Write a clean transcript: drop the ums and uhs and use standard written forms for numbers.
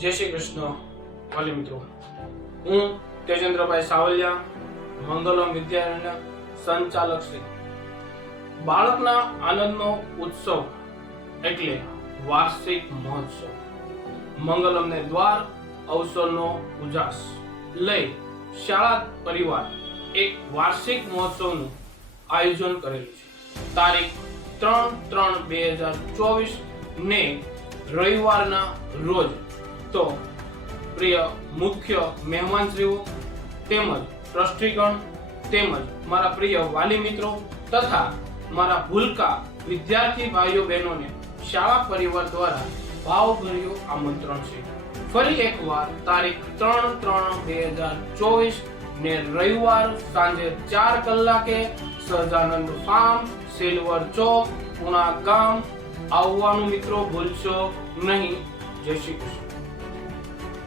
જય શ્રી કૃષ્ણ વાલી મિત્રો, હું તેજેન્દ્રભાઈ સાવલિયા, મંગલમ વિદ્યાલયના સંચાલક શ્રી. બાળકના આનંદનો ઉત્સવ એટલે વાર્ષિક મહોત્સવ. મંગલમને દ્વાર અવસરનો ઉજાસ લઈ શાળા પરિવાર એક વાર્ષિક મહોત્સવનું આયોજન કરેલું છે. તારીખ 3/3/2024 ને રવિવારના રોજ તો પ્રિય મુખ્ય મહેમાનશ્રીઓ તેમજ ટ્રસ્ટીગણ તેમજ મારા પ્રિય વાલી મિત્રો તથા મારા ભૂલકા વિદ્યાર્થી ભાઈઓ બહેનોને શાળા પરિવાર દ્વારા ભાવભર્યું આમંત્રણ છે. ફરી એકવાર તારીખ 3/3/2024 ને રવિવાર સાંજે 4 કલાકે સહજાનંદ ફાર્મ, સિલ્વર ચોક, પુણા ગામ આવવાનું મિત્રો ભૂલશો નહીં. જય શ્રી કૃષ્ણ.